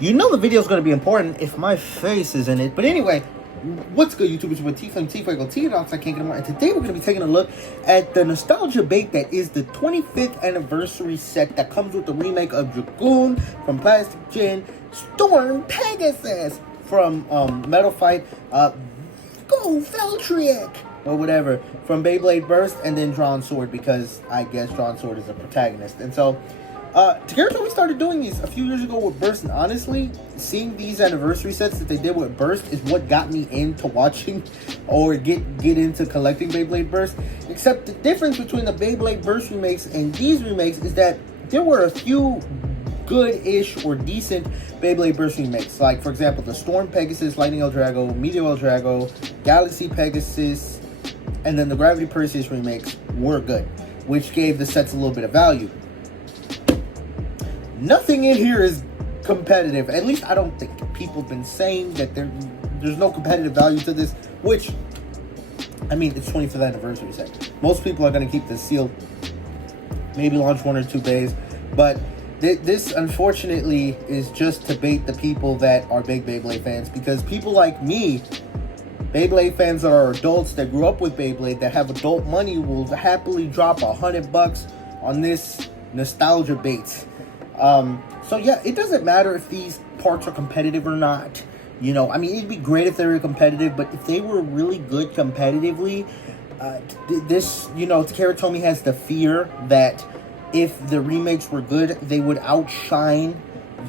You know the video is going to be important if my face is in it. But anyway, what's good, YouTubers? With T-Flame, T-Flame, T-Dots, I can't get them out. And today we're going to be taking a look at the nostalgia bait that is the 25th anniversary set that comes with the remake of Dragoon from Plastic Gin, Storm Pegasus from Metal Fight, Go Feltriac, or whatever, from Beyblade Burst, and then Drawn Sword, because I guess Drawn Sword is a protagonist. And so Takara we started doing these a few years ago with Burst, and honestly, seeing these anniversary sets that they did with Burst is what got me into watching or get into collecting Beyblade Burst. Except the difference between the Beyblade Burst remakes and these remakes is that there were a few good-ish or decent Beyblade Burst remakes. Like, for example, the Storm Pegasus, Lightning El Drago, Meteor El Drago, Galaxy Pegasus, and then the Gravity Perseus remakes were good, which gave the sets a little bit of value. Nothing in here is competitive. At least I don't think. People have been saying that there's no competitive value to this, which, I mean, it's 25th anniversary set. Most people are going to keep this sealed. Maybe launch 1 or 2 days. But this, unfortunately, is just to bait the people that are big Beyblade fans. Because people like me, Beyblade fans that are adults that grew up with Beyblade, that have adult money, will happily drop $100 on this nostalgia bait. So yeah, it doesn't matter if these parts are competitive or not. You know, I mean, it'd be great if they were competitive, but if they were really good competitively, this, you know, Takara Tomy has the fear that if the remakes were good, they would outshine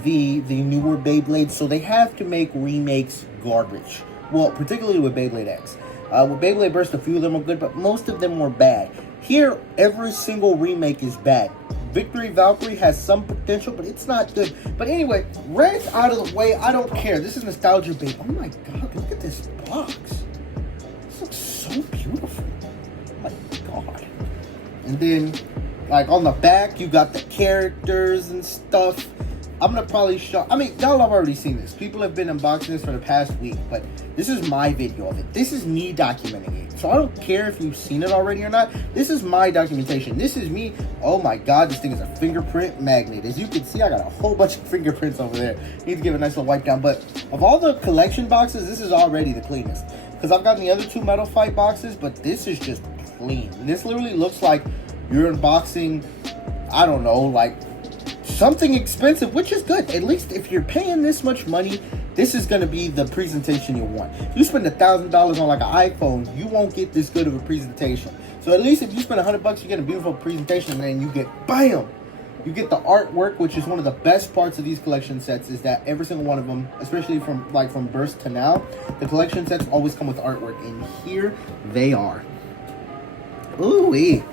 the newer Beyblades. So they have to make remakes garbage. Well, particularly with Beyblade X. With Beyblade Burst, a few of them were good, but most of them were bad. Here, every single remake is bad. Victory Valkyrie has some potential, but it's not good. But anyway, rants out of the way. I don't care. This is nostalgia bait. Oh my god, look at this box. This looks so beautiful. Oh my god. And then, like, on the back, you got the characters and stuff. I'm gonna probably show, I mean, y'all have already seen this. People have been unboxing this for the past week, but this is my video of it. This is me documenting it. So I don't care if you've seen it already or not. This is my documentation. This is me. Oh my god, this thing is a fingerprint magnet. As you can see, I got a whole bunch of fingerprints over there. Need to give a nice little wipe down. But of all the collection boxes, this is already the cleanest. Because I've gotten the other 2 Metal Fight boxes, but this is just clean. This literally looks like you're unboxing, I don't know, like something expensive, which is good. At least if you're paying this much money, this is going to be the presentation you want. If you spend $1,000 on like an iPhone, you won't get this good of a presentation. So at least if you spend $100, you get a beautiful presentation, and then you get, bam! You get the artwork, which is one of the best parts of these collection sets, is that every single one of them, especially from Burst to now, the collection sets always come with artwork, and here they are. Ooh-wee.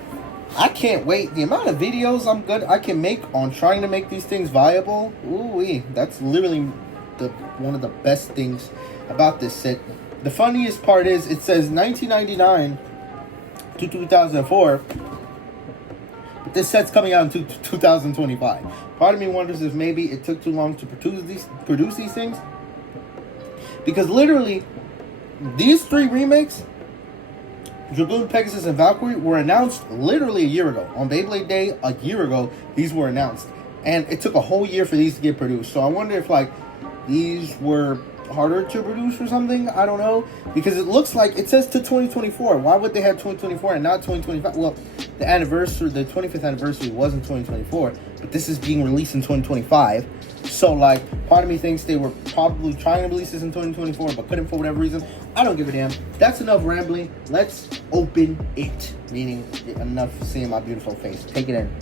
I can't wait. The amount of videos I can make on trying to make these things viable. Ooh-wee. That's literally one of the best things about this set. The funniest part is it says 1999 to 2004. But this set's coming out in 2025. Part of me wonders if maybe it took too long to produce these things. Because literally, these 3 remakes, Dragoon, Pegasus, and Valkyrie, were announced literally a year ago. On Beyblade Day, a year ago, these were announced. And it took a whole year for these to get produced. So I wonder if, like, these were harder to produce or something. I don't know. Because it looks like, it says to 2024. Why would they have 2024 and not 2025? Well, the 25th anniversary was in 2024. But this is being released in 2025. So, like, part of me thinks they were probably trying to release this in 2024, but couldn't for whatever reason. I don't give a damn. That's enough rambling. Let's open it. Meaning, enough seeing my beautiful face. Take it in.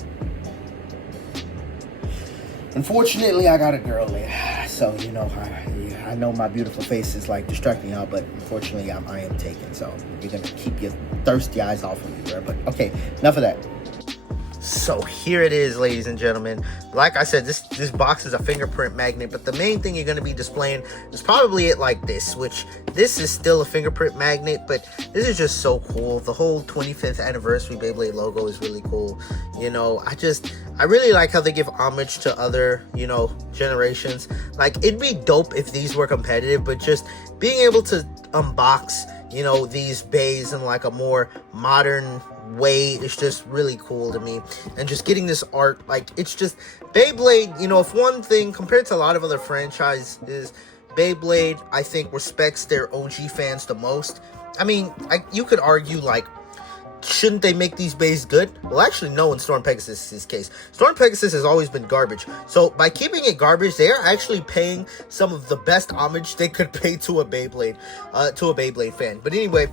Unfortunately, I got a girl there. So, you know, I know my beautiful face is, like, distracting y'all, but unfortunately, I am taken. So, you're going to keep your thirsty eyes off of me, bro. But, okay, enough of that. So here it is, ladies and gentlemen. Like I said, this box is a fingerprint magnet, but the main thing you're going to be displaying is probably it like this, which this is still a fingerprint magnet, but this is just so cool. The whole 25th anniversary Beyblade logo is really cool. You know, I really like how they give homage to other, you know, generations. Like, it'd be dope if these were competitive, but just being able to unbox you know, these bays in like a more modern way. It's just really cool to me. And just getting this art, like, it's just Beyblade, you know, if one thing compared to a lot of other franchises, Beyblade, I think, respects their OG fans the most. I mean, you could argue, like, shouldn't they make these bays good? Well, actually, no, in Storm Pegasus' case. Storm Pegasus has always been garbage. So, by keeping it garbage, they are actually paying some of the best homage they could pay to a Beyblade fan. But anyway,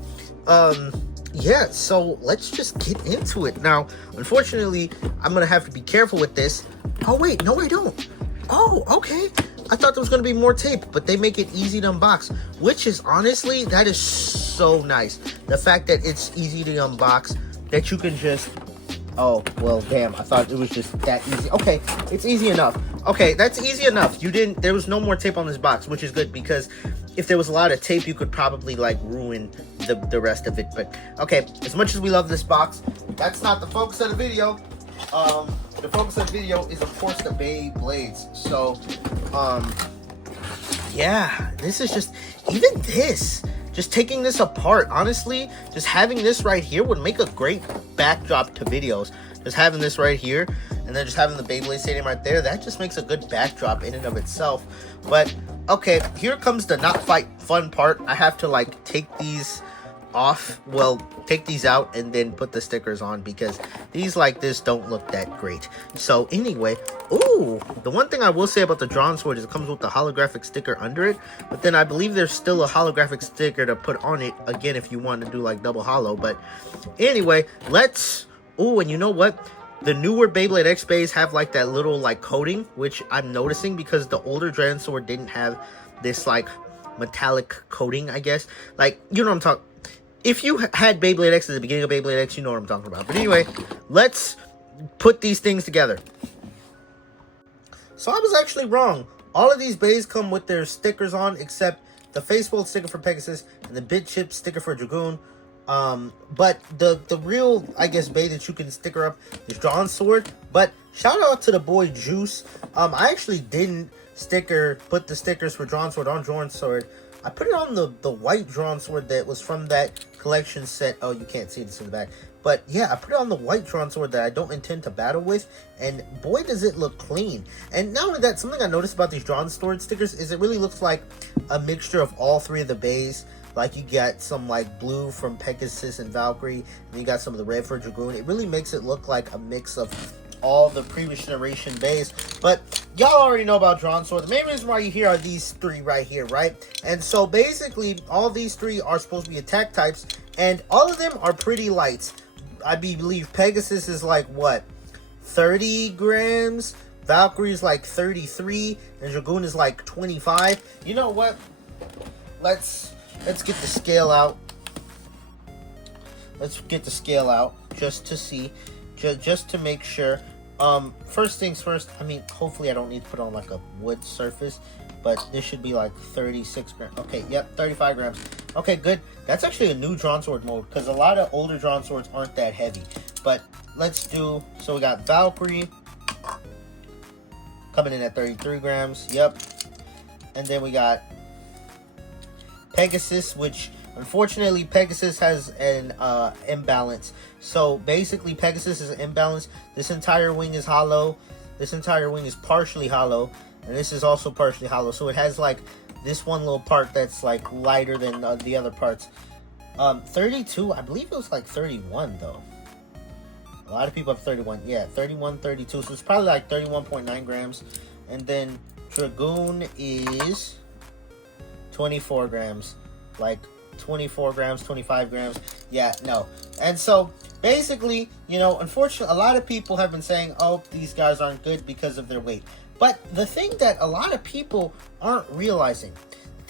yeah, so let's just get into it. Now, unfortunately, I'm gonna have to be careful with this. Oh, wait, no, I don't. Oh, okay. I thought there was going to be more tape, but they make it easy to unbox, which is honestly, that is so nice. The fact that it's easy to unbox, that you can just, oh, well, damn, I thought it was just that easy. Okay, it's easy enough. Okay, that's easy enough. There was no more tape on this box, which is good, because if there was a lot of tape, you could probably, like, ruin the rest of it. But, okay, as much as we love this box, that's not the focus of the video. The focus of the video is, of course, the Beyblades. So, yeah, this is just, even this, just taking this apart, honestly, just having this right here would make a great backdrop to videos. Just having this right here, and then just having the Beyblade Stadium right there, that just makes a good backdrop in and of itself. But, okay, here comes the not fight fun part. I have to, like, take these off, well, take these out and then put the stickers on, because these like this don't look that great. So anyway, ooh, the one thing I will say about the Drawn Sword is it comes with the holographic sticker under it, but then I believe there's still a holographic sticker to put on it again if you want to do like double holo. But anyway, let's, ooh, and you know what, the newer Beyblade X bays have like that little like coating, which I'm noticing, because the older Drawn Sword didn't have this like metallic coating, I guess. Like, you know what I'm talking. If you had Beyblade X at the beginning of Beyblade X, you know what I'm talking about. But anyway, let's put these things together. So I was actually wrong. All of these bays come with their stickers on, except the Facefold sticker for Pegasus and the Bit Chip sticker for Dragoon. But the real, I guess, bay that you can sticker up is Drawn Sword. But shout out to the boy Juice. I actually didn't put the stickers for Drawn Sword on Drawn Sword. I put it on the white Drawn Sword that was from that collection set. Oh, you can't see this in the back. But yeah, I put it on the white Drawn Sword that I don't intend to battle with. And boy, does it look clean. And not only that, something I noticed about these Drawn Sword stickers is it really looks like a mixture of all three of the bays. Like, you got some like blue from Pegasus and Valkyrie, and you got some of the red for Dragoon. It really makes it look like a mix of all the previous generation bays. But y'all already know about Drawn Sword. The main reason why you're here are these three right here, right? And so basically, all these three are supposed to be attack types, and all of them are pretty light. I believe Pegasus is like, what, 30 grams? Valkyrie's like 33, and Dragoon is like 25. You know what? Let's get the scale out. Let's get the scale out just to see, just to make sure. First things first, I mean, hopefully I don't need to put on like a wood surface, but this should be like 36 grams. Okay, yep, 35 grams. Okay, good. That's actually a new Drawn Sword mode, because a lot of older Drawn Swords aren't that heavy. But let's do, so we got Valkyrie coming in at 33 grams. Yep. And then we got Pegasus, which unfortunately Pegasus has an imbalance. So basically Pegasus is an imbalance. This entire wing is hollow. This entire wing is partially hollow, and this is also partially hollow. So it has like this one little part that's like lighter than the other parts. 32, I believe it was like 31 though. A lot of people have 31. Yeah, 31, 32. So it's probably like 31.9 grams. And then Dragoon is 24 grams. Like 24 grams, 25 grams. Yeah, no. And so basically, you know, unfortunately, a lot of people have been saying, oh, these guys aren't good because of their weight. But the thing that a lot of people aren't realizing,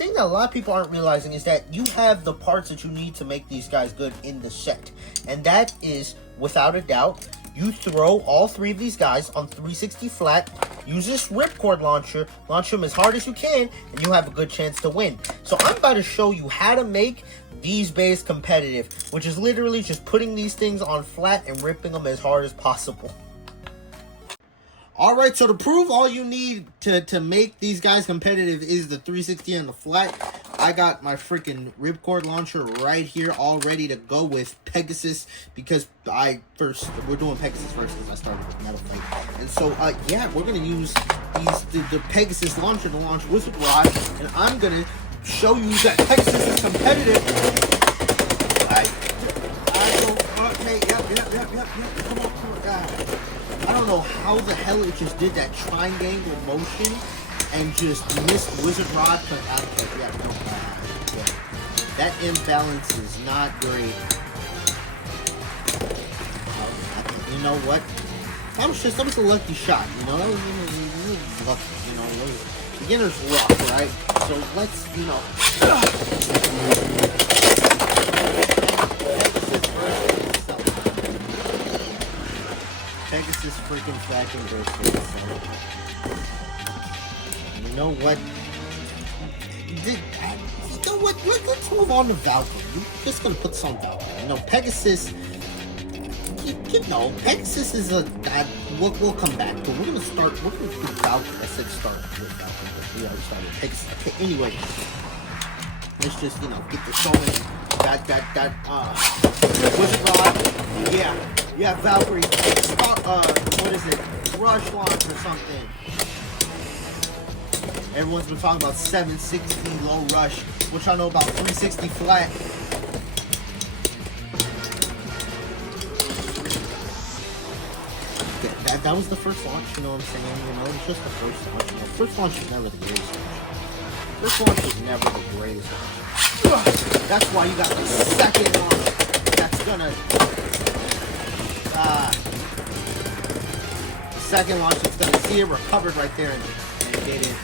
is that you have the parts that you need to make these guys good in the set. And that is, without a doubt, you throw all three of these guys on 360 flat, use this ripcord launcher, launch them as hard as you can, and you have a good chance to win. So I'm about to show you how to make these bays competitive, which is literally just putting these things on flat and ripping them as hard as possible. Alright, so to prove all you need to make these guys competitive is the 360 and the flat. I got my freaking ripcord launcher right here, all ready to go with Pegasus, because we're doing Pegasus first because I started with Metal Fight. And so, yeah, we're going to use the Pegasus launcher to launch Wizard Rod, and I'm going to show you that Pegasus is competitive. Come on. I don't know how the hell it just did that triangle motion and just missed Wizard Rod. That imbalance is not great. You know what? That was a lucky shot. You know, that was lucky. You know, beginner's luck, right? So let's, Pegasus freaking Falcon versus itself. You know what? Let's move on to Valkyrie. I'm just gonna put some Valkyrie. You know, Pegasus. Pegasus is a. We'll come back to. We're gonna do Valkyrie. I said start with Valkyrie, but we already started Pegasus. Okay, anyway, let's just get this going. Wizard Rod. Yeah, Valkyrie. What is it? Rush launch or something. Everyone's been talking about 760 low rush, which I know about 360 flat. That was the first launch, you know what I'm saying? It's just the first launch. First launch is never the greatest launch. First launch is never the greatest launch. That's why you got the second launch that's gonna the second launch is gonna see it recovered right there and get in.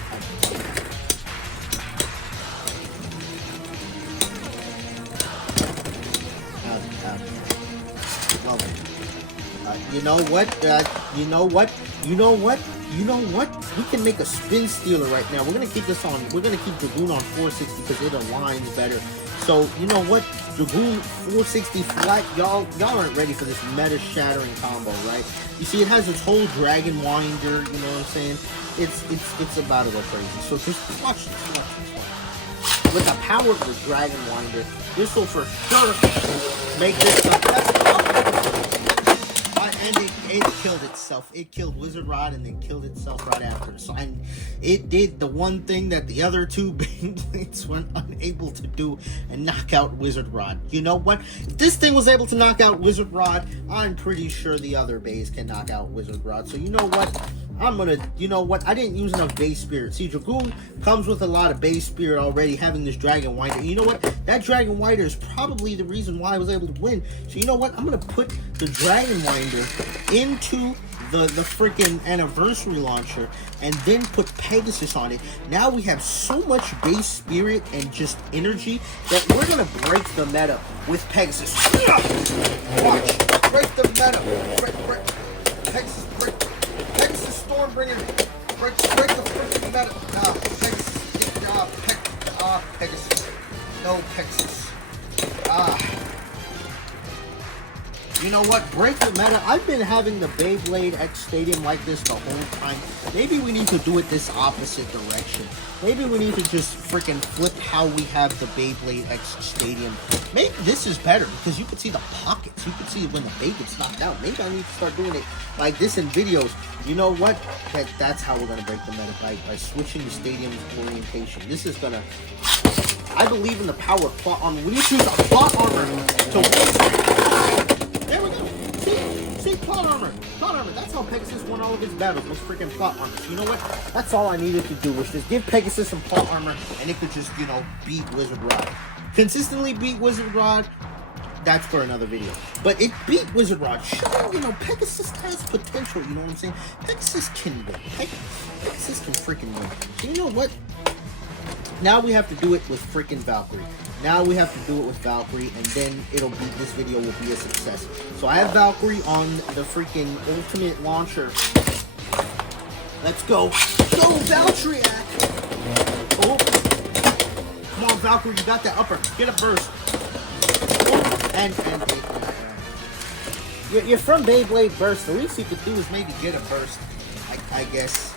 You know what? We can make a spin stealer right now. We're gonna keep this on. We're gonna keep Dragoon on 460 because it aligns better. So you know what? Dragoon 460 flat. Y'all aren't ready for this meta shattering combo, right? You see, it has its whole dragon winder. You know what I'm saying? It's about to go crazy. So just watch this. With the power of the dragon winder, this will for sure make this the best. And it killed itself. It killed Wizard Rod and then killed itself right after. So, and it did the one thing that the other two Beyblades were unable to do and knock out Wizard Rod. You know what? If this thing was able to knock out Wizard Rod, I'm pretty sure the other bays can knock out Wizard Rod. So you know what? I didn't use enough base spirit. See, Dragoon comes with a lot of base spirit already, having this dragon winder. You know what? That dragon winder is probably the reason why I was able to win. So you know what? I'm gonna put the dragon winder into the freaking anniversary launcher and then put Pegasus on it. Now we have so much base spirit and just energy that we're gonna break the meta with Pegasus. Watch, break the meta. Break. Pegasus, break. Pegasus Stormbringer, break the freaking meta. Pegasus. No, Pegasus. You know what? Break the meta. I've been having the Beyblade X Stadium like this the whole time. Maybe we need to do it this opposite direction. Maybe we need to just freaking flip how we have the Beyblade X Stadium. Maybe this is better because you can see the pockets. You can see when the Bey gets knocked out. Maybe I need to start doing it like this in videos. You know what? That's how we're going to break the meta, by switching the stadium's orientation. This is going to... I believe in the power of plot armor. We need to use our plot armor to win. There we go. See, plot armor. Plot armor. That's how Pegasus won all of his battles. Was freaking plot armor. So you know what? That's all I needed to do was just give Pegasus some plot armor, and it could just, beat Wizard Rod. Consistently beat Wizard Rod. That's for another video. But it beat Wizard Rod. Showing, Pegasus has potential. You know what I'm saying? Pegasus can win. Pegasus can freaking win. So you know what? Now we have to do it with freaking Valkyrie. Now we have to do it with Valkyrie, and then this video will be a success. So I have Valkyrie on the freaking ultimate launcher. Let's go. Go, Valkyrie! Oh. Come on, Valkyrie, you got that upper. Get a burst. Oh. And you're from Beyblade Burst. The least you could do is maybe get a burst, I guess.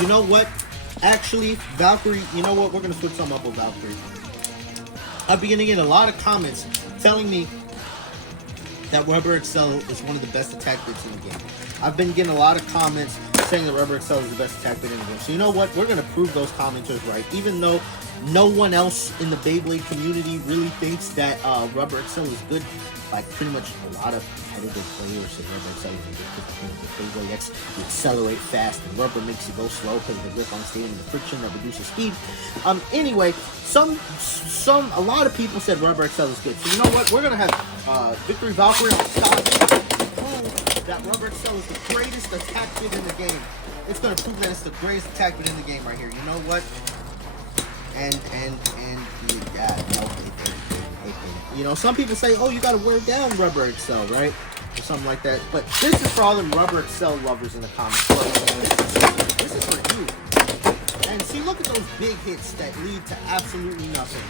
You know what? Actually, Valkyrie, you know what? We're going to switch something up with Valkyrie. I've been getting a lot of comments telling me that Rubber Excel is one of the best attack bits in the game. I've been getting a lot of comments saying that Rubber Excel is the best attack bit in the game. So you know what? We're going to prove those commenters right. Even though no one else in the Beyblade community really thinks that Rubber Excel is good. Like, pretty much a lot of competitive players say Rubber Excel is good because the Beyblade X, you accelerate fast, and Rubber makes you go slow because of the grip on staying and the friction that reduces speed. Anyway, a lot of people said Rubber Excel is good. So you know what? We're gonna have Victory Valkyrie on stop prove that Rubber Excel is the greatest attack bit in the game. It's gonna prove that it's the greatest attack bit in the game right here. You know what? And yeah, no, you know, some people say, oh, you gotta wear down Rubber Excel, right? Or something like that. But this is for all the Rubber Excel lovers in the comments. This is for you. And see, look at those big hits that lead to absolutely nothing.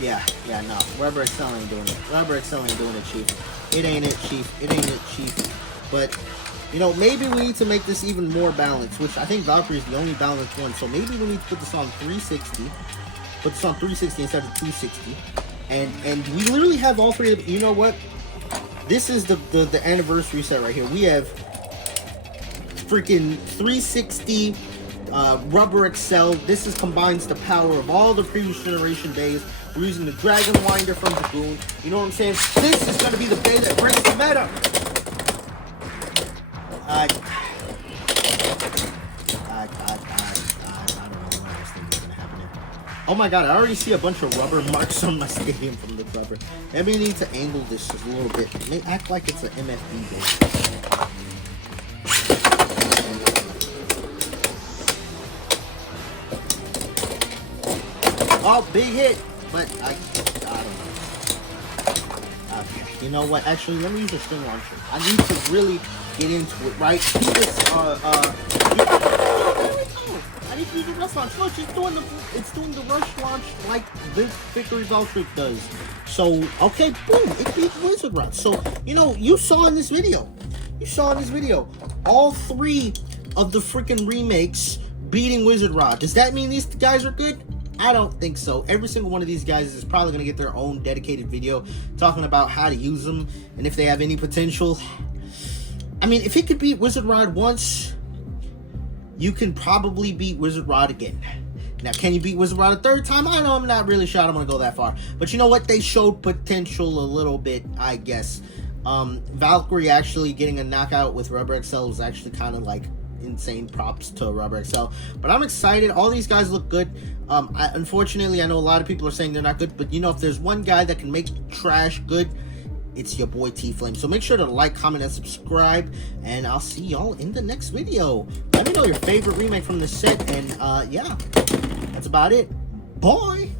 yeah, no. Rubber Excel ain't doing it. Rubber Excel ain't doing it, Chief. It ain't it, Chief. It ain't it, Chief. But, you know, maybe we need to make this even more balanced, which I think Valkyrie is the only balanced one. So maybe we need to put this on 360. Put this on 360 instead of 260. And we literally have all three of them. You know what? This is the anniversary set right here. We have freaking 360 Rubber Excel. This combines the power of all the previous generation days. We're using the Dragon Winder from Dragoon. You know what I'm saying? This is going to be the day that breaks the meta. I don't know what I was thinking was going to happen here. Oh my god, I already see a bunch of rubber marks on my stadium from the rubber. Maybe we need to angle this just a little bit. It may act like it's an MFB base. Oh, big hit! But I don't know. Okay, you know what? Actually, let me use a string launcher. I need to really get into it, right? Keep this, I need to use the rush launch. Look, it's doing the rush launch like this Victory Valkyrie does. So, okay, boom, it beat Wizard Rod. So, you know, you saw in this video, all three of the freaking remakes beating Wizard Rod. Does that mean these guys are good? I don't think so. Every single one of these guys is probably going to get their own dedicated video talking about how to use them and if they have any potential. I mean, if it could beat Wizard Rod once, you can probably beat Wizard Rod again. Now, can you beat Wizard Rod a third time? I know, I'm not really sure I'm going to go that far. But you know what? They showed potential a little bit, I guess. Valkyrie actually getting a knockout with Rubber Excel was actually kind of like insane props to Rubber Excel. But I'm excited. All these guys look good. Unfortunately, I know a lot of people are saying they're not good. But, you know, if there's one guy that can make trash good, it's your boy T-Flame. So make sure to like, comment, and subscribe. And I'll see y'all in the next video. Let me know your favorite remake from the set. And, yeah, that's about it. Bye!